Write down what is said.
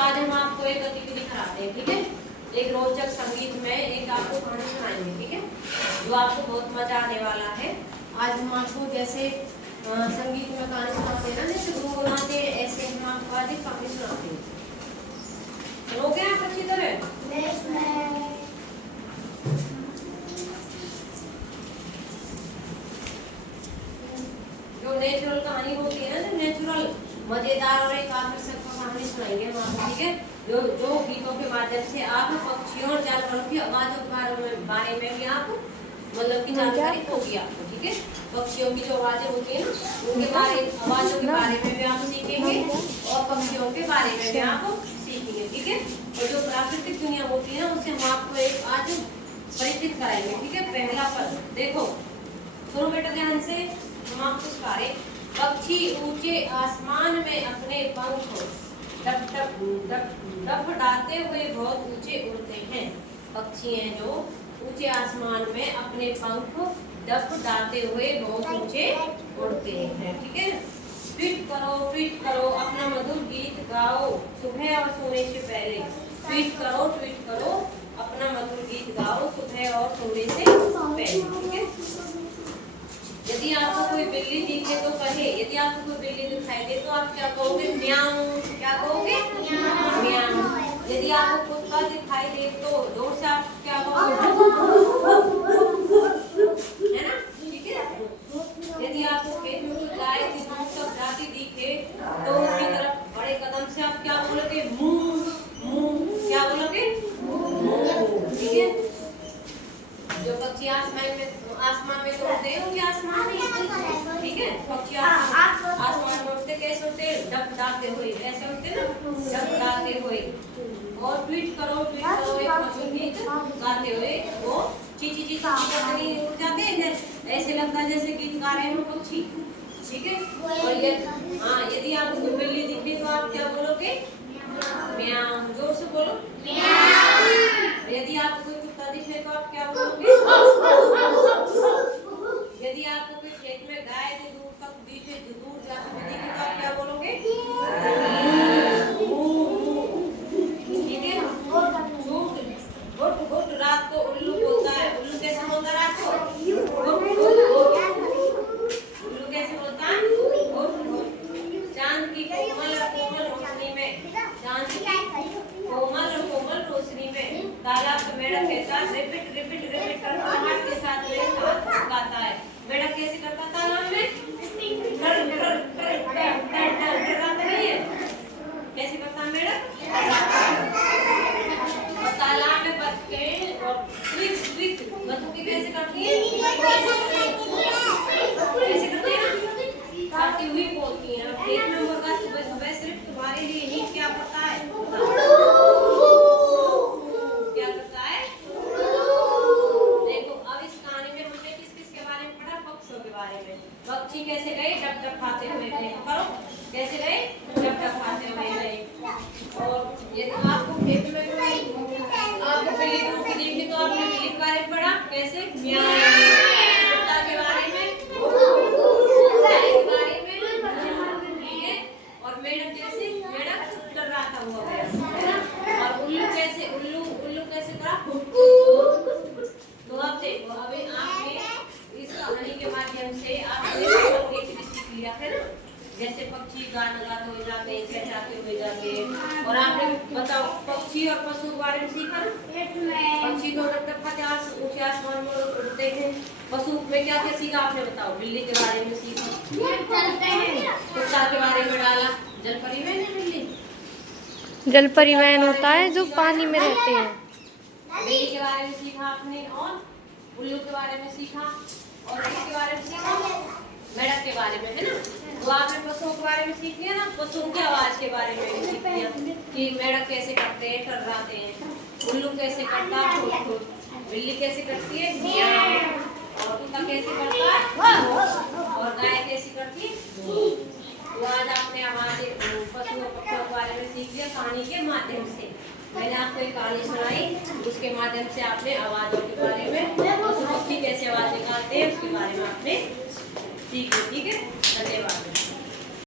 आज हम आपको एक गतिविधि कराते हैं, ठीक है। एक रोचक संगीत में एक आपको कहानी सुनाएंगे, ठीक है, जो आपको बहुत मजा आने वाला है। आज हम आपको जैसे संगीत में कहानी सुनाते हैं ना, जैसे गुनगुनाते हैं, ऐसे हम आपको आज एक कहानी सुनाते हैं। सुनोगे आप अच्छी तरह? जो नेचुरल कहानी होती है ना, जो नेचुरल मजेदार और एक आकर्षक कहानी सुनाएंगे हम आपको, ठीक है। जो गीतों के माध्यम से आप पक्षियों और जानवरों की आवाजों के बारे में भी आप मतलब की जानकारी होगी आपको, ठीक है। पक्षियों की जो आवाजें होती है ना, उनके बारे आवाजों के बारे में भी आप सीखेंगे और पक्षियों के बारे में भी आप सीखेंगे, ठीक है। और जो प्राकृतिक दुनिया होती है ना, उससे हम आपको एक आज परिचित कराएंगे, ठीक है। पहला पद देखो, सुनो बेटा ध्यान से, हम आपको सिखा रहे। पक्षी ऊंचे आसमान में अपने पंख डफडाते हुए बहुत ऊंचे उड़ते हैं। पक्षी हैं जो ऊंचे आसमान में अपने पंख डफडाते हुए बहुत ऊंचे उड़ते हैं, ठीक है। ट्वीट करो अपना मधुर गीत गाओ सुबह और सोने से पहले। ट्वीट करो अपना मधुर गीत गाओ सुबह और सोने से पहले, ठीक है। यदि आपको कोई बिल्ली दिखे तो कहे, यदि आपको कोई बिल्ली दिखाई दे तो आप क्या कहोगे? म्याऊं। क्या कहोगे? म्याऊं। यदि आपको कुत्ता दिखाई दे तो जोर से आप क्या कहोगे? है ना, ठीक है। यदि आपको खेत में कोई गाय की दूध तक जाती दिखे तो उसकी तरफ बड़े कदम से आप क्या बोलोगे? मूं। क्या बोलोगे? ठीक है। जो पक्षी आसमान में उड़ते हैं उनके आसमान में, ठीक है। पक्षी आसमान में उड़ते कैसे उड़ते? डगडगाते हुए। कैसे उड़ते ना? डगडगाते हुए। और ट्वीट करो एक मधुर गीत गाते हुए वो चीची करते उड़ जाते हैं, ऐसे लगता है जैसे गीत गा रहे हैं पक्षी, ठीक है। और यदि आपको बिल्ली दिखे तो आप क्या बोलोगे? म्याऊं। जोर से बोलो म्याऊं। यदि आपको कोई कुत्ता दिखे तो आप क्या बोलोगे? यदि आपको कोई खेत में गाय जो दूर तक दिखे, जो दूर जाती दिखे तो आप क्या बोलोगे? ठीक है। गुड रात को उल्लू बोलता है। उल्लू कैसे बोलता है रात को? उल्लू कैसे बोलता है? चांद की कोमल रोशनी में, चांद की कोमल रोशनी में तालाब का मेढक कहता रिपिट आहट के साथ मेरे साथ गाता है। मेढक कैसे करता तालाब में? डराता नहीं है। कैसे करता मेढक? और तालाब में बतखें और बतखें कैसे करती है? कैसे करती है ना? गाती हुई बोलती है। खेत में मुर्गा सुबह सिर्फ तुम्हारे लिए ही क्या करता है? क्या करता है? देखो अब इस कहानी में हमने किस के बारे में पढ़ा? पक्षियों के बारे में। पक्षी कैसे गए? डग खाते हुए गए। करो कैसे गए? डग खाते हुए गए। और यदि आपको खेत में आपको बिल्ली दूर से देखी तो आपने बिल्ली के बारे में पढ़ा कैसे? म्याऊं। कुत्ता के बारे में, और मेढक कैसे? मेढक डराता हुआ गया। और उल्लू कैसे करा? तो अब देखो, अभी आपने इस कहानी के माध्यम से आपने एक सीख लिया है ना, जैसे पक्षी गाना गाते हुए जाते हैं, चहचहाते हुए जाते हैं। और आपने बताओ पक्षी और पशु के बारे में सीखा ना? पक्षी तो ऊंचे आसमान में उड़ते हैं। पशु में क्या क्या सीखा आपने? बताओ। बिल्ली के बारे में सीखा, कुत्ता के बारे में डाला, जल परिवहन है बिल्ली। जल परिवहन होता है जो पानी में रहते हैं। बिल्ली के बारे में सीखा आपने, और उल्लू के बारे में सीखा, और किसके बारे में सीखा? मेढक के बारे में, है ना। तो आपने पशुओं के बारे में सीख लिया ना, पशुओं की आवाज के बारे में भी सीख लिया कि मेढक कैसे करते हैं? टर्राते हैं। उल्लू कैसे करता है? बिल्ली कैसे करती है? म्याऊं। और कुत्ता कैसे करता है? और गाय कैसे करती है? तो आज आपने आवाज़ पशु और पक्षियों के बारे में सीख लिया कहानी के माध्यम से। मैंने आपको एक कहानी सुनाई, उसके माध्यम से आपने आवाज़ों के बारे में, पशु पक्षी कैसे आवाज़ निकालते हैं उसके बारे में आपने सीख लिया, ठीक है। धन्यवाद।